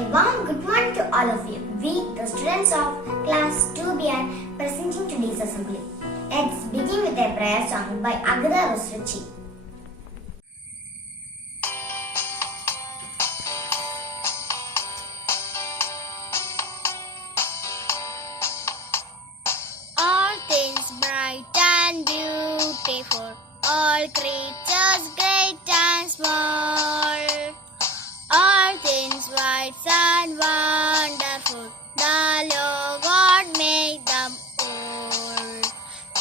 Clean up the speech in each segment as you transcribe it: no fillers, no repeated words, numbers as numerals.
A warm good morning to all of you. We, the students of class 2B, are presenting today's assembly. Let's begin with a prayer song by Agatha Rosruchi. All things bright and beautiful, all creatures great and small, all things wise and wonderful, the Lord God made them all.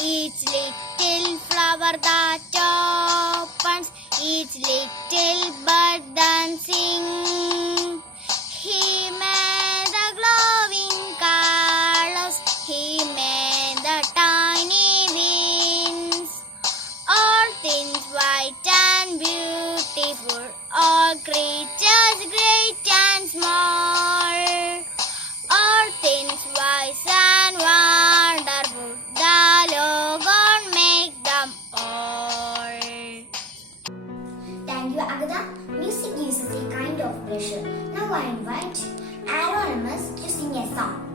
Each little flower that opens, each little bird dancing, He made the glowing colors, He made the tiny winds. All things white and beautiful, all creatures great and small, all things wise and wonderful, the Lord God made them all. Thank you, Agatha. Music gives us a kind of pleasure. Now I invite Anonymous to sing a song.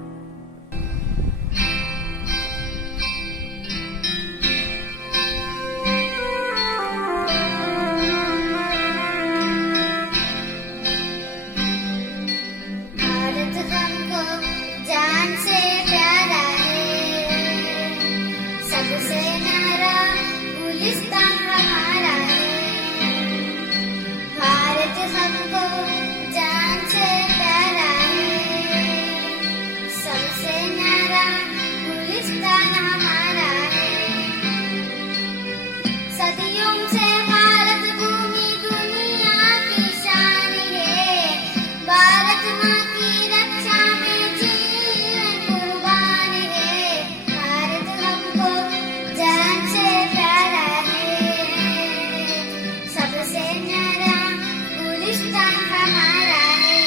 Bharat हमको जान से प्यारा है, सबसे न्यारा गुलिस्तान हमारा है। भारत हमको जान से प्यारा है, सबसे न्यारा गुलिस्तान हमारा है। सदियों से भारत भूमि दुनिया की शान है, भारत माँ की रक्षा में जीवन कुर्बान है। भारत हमको जान से प्यारा है, सबसे न्यारा गुलिस्तान हमारा है।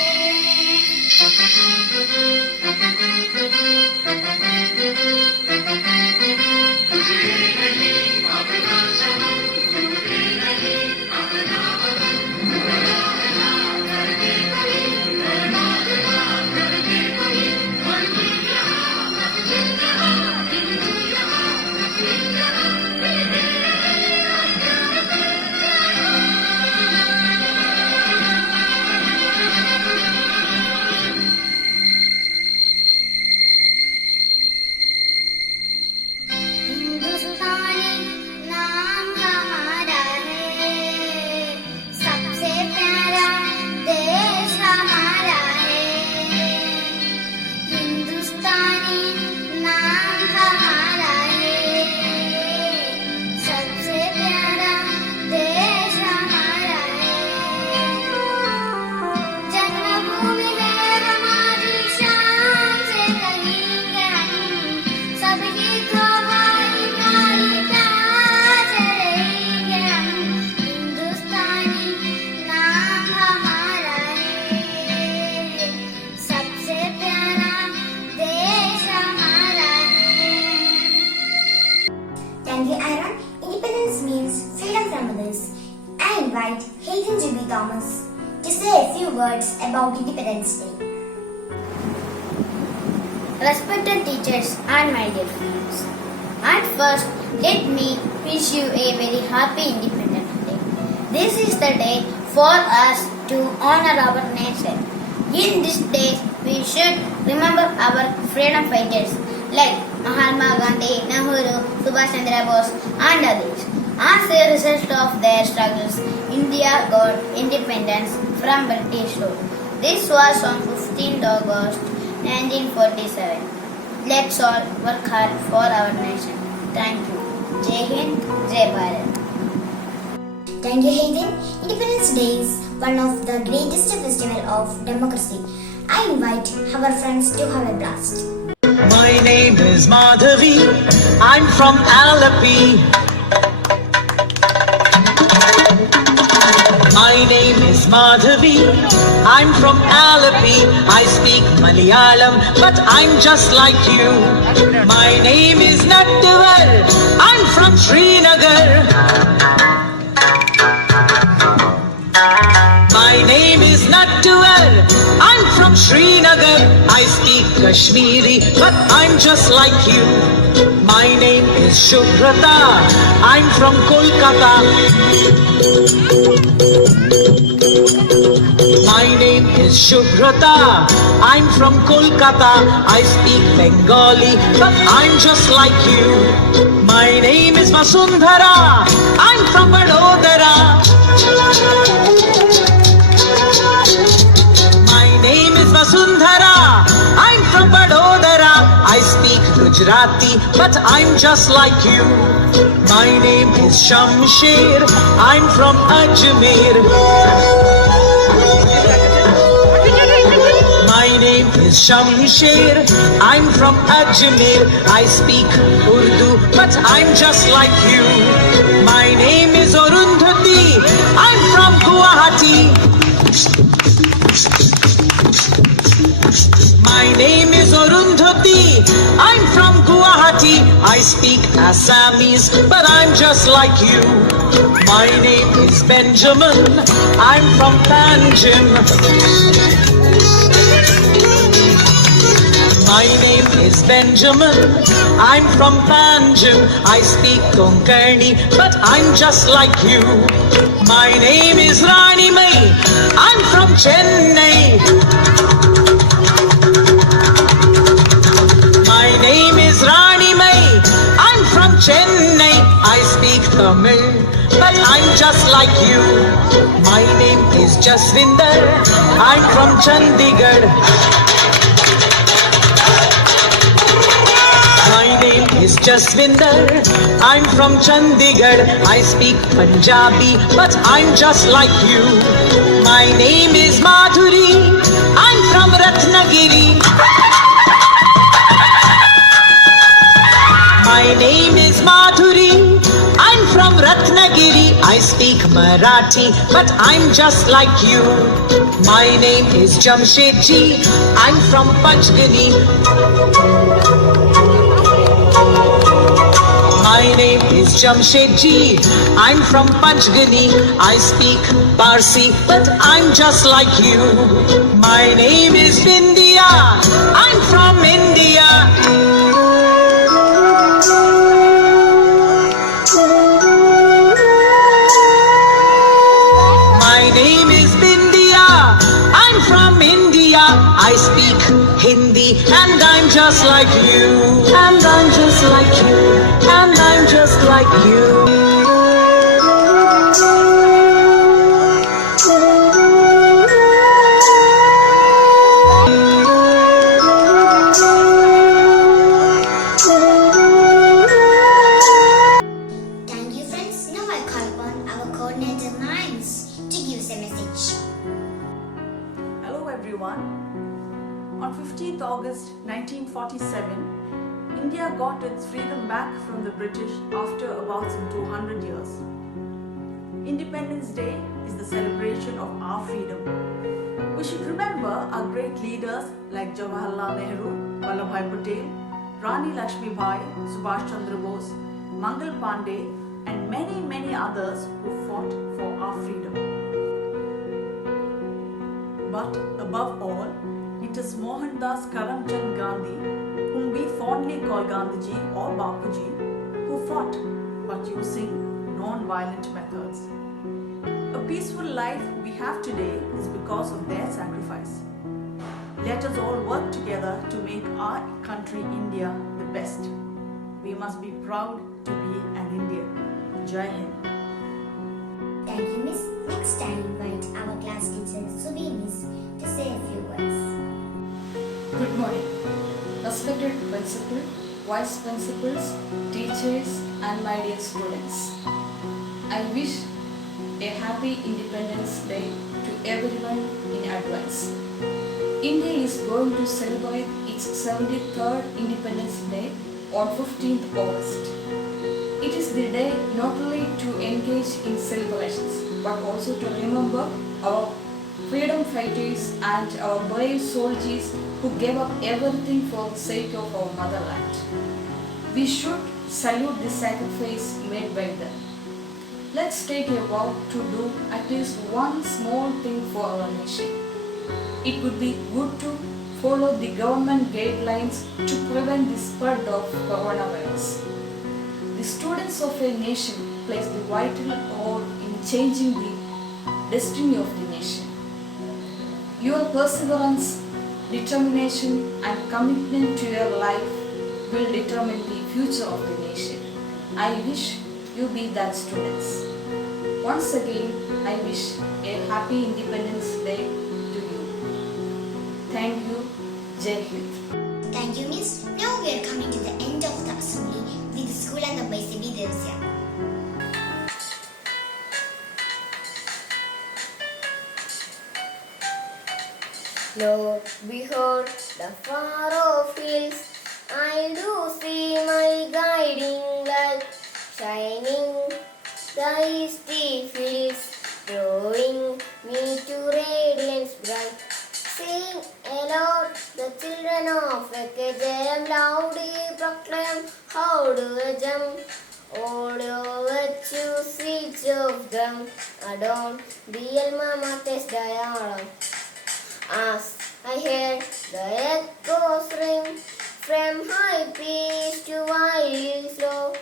हिंदुस्तानी नाम हमारा है, सबसे प्यारा देश हमारा है। हिंदुस्तानी नाम हमारा है, सबसे प्यारा देश हमारा है। जन्मभूमि है हमारी, शान से कहेंगे हम, सबकी खबरी प्यारी ताज रहेंगे हम। हिंदुस्तानी नाम हमारा है, सबसे प्यारा देश हमारा है। Thank you, Aaron. Independence means freedom from others. I invite Hayden J.B. Thomas to say a few words about Independence Day. Respected teachers and my dear friends, at first let me wish you a very happy Independence Day. This is the day for us to honor our nation. In this day, we should remember our freedom fighters like Mahatma Gandhi, Nehru, Subhash Chandra Bose and others. As a result of their struggles, India got independence from British rule. This was on 15th August 1947. Let's all work hard for our nation. Thank you. Jai Hind, Jai Bharat. Thank you, Hayden. Independence Day is one of the greatest festival of democracy. I invite our friends to have a blast. My name is Madhavi. I'm from Alapi. My name is Madhavi. I'm from Alapi. I speak Malayalam, but I'm just like you. My name is Nattuvar. I'm from Srinagar. My My name is Nattuvar. I'm from Srinagar. I speak Kashmiri, but I'm just like you. My name is Shubhrata. I'm from Kolkata. My name is Shubhrata. I'm from Kolkata. I speak Bengali, but I'm just like you. My name is Vasundhara. I'm from Vadodara. My name is Vasundhara. I'm from Vadodara. I speak Gujarati, but I'm just like you. My name is Shamsher. I'm from Ajmer. My name is Shamsher. I'm from Ajmer. I speak Urdu, but I'm just like you. My name is Arundhati. I'm from Guwahati. My name is Arundhati. I'm from Guwahati. I speak Assamese, but I'm just like you. My name is Benjamin. I'm from Panjim. My name is Benjamin. I'm from Panjim. I speak Konkani, but I'm just like you. My name is Rani Mai. I'm from Chennai. My name is Rani Mai. I'm from Chennai. I speak Tamil, but I'm just like you. My name is Jaswinder. I'm from Chandigarh. My name is Jaswinder. I'm from Chandigarh. I speak Punjabi, but I'm just like you. My name is Madhuri. I'm from Ratnagiri. My name is Madhuri. I'm from Ratnagiri. I speak Marathi, but I'm just like you. My name is Jamshedji. I'm from Panchgani. My name is Jamshedji. I'm from Panchgani. I speak Parsi, but I'm just like you. My name is Vindhya. I'm from India. My name is Vindhya. I'm from India. I speak Hindi, and I'm just like you. And I'm just like you. And I'm just like you. Thank you, friends. Now I call upon our coordinator Minds to give us a message. Hello everyone. On 15th August 1947, India got its freedom back from the British after about some 200 years. Independence Day is the celebration of our freedom. We should remember our great leaders like Jawaharlal Nehru, Vallabhbhai Patel, Rani Lakshmibai, Subhash Chandra Bose, Mangal Pandey, and many others who fought for our freedom. But above all, it is Mohandas Karamchand Gandhi, whom we fondly call Gandhiji or Bapuji, who fought but using non-violent methods. A peaceful life we have today is because of their sacrifice. Let us all work together to make our country India the best. We must be proud to be an Indian. Jai Hind. Thank you, Miss. Next, I invite our class teacher Subi Miss to say a few words. Good morning, respected principal, vice principals, teachers and my dear students. I wish a happy Independence Day to everyone in advance. India is going to celebrate its 73rd Independence Day on 15th August. It is the day not only to engage in celebrations but also to remember our freedom fighters and our brave soldiers who gave up everything for the sake of our motherland. We should salute the sacrifice made by them. Let's take a vow to do at least one small thing for our nation. It would be good to follow the government guidelines to prevent the spread of coronavirus. The students of a nation plays the vital role in changing the destiny of the nation. Your perseverance, determination and commitment to your life will determine the future of the nation. I wish you be that students. Once again, I wish a happy Independence Day to you. Thank you. Jai Hind. Thank you, Miss. Now we are coming to the end of the assembly with the school and the Baisibi Devsya. Lord, behold the far off hills. I do see my guiding light shining the easty fields, drawing me to radiance bright. Sing aloud, the children of Ekajayam loudly proclaim, how do I jump? All your virtues, each of them adorn the alma mater's diadem. As I hear the echoes ring from high pitch to wild low,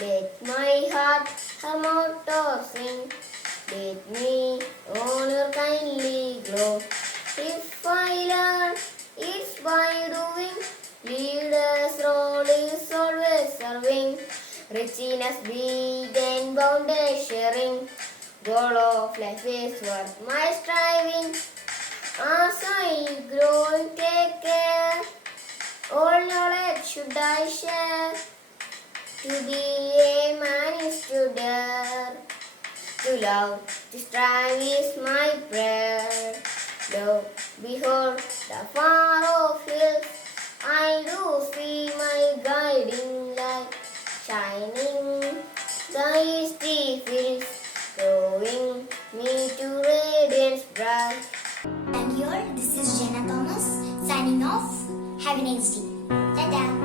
let my heart her motto sing. Let me on your kindly glow. If I learn, it's by doing. Leader's role is always serving. Rich in us big and boundless sharing. Goal of life is worth my striving. As I grow and take care, all knowledge should I share. To be a man is to dare. To love, to strive is my prayer. Lo, behold the far off hills. I do see my guiding light shining the easty fields, drawing me to radiance bright. And here, this is Jenna Thomas signing off. Have a nice day. Tada!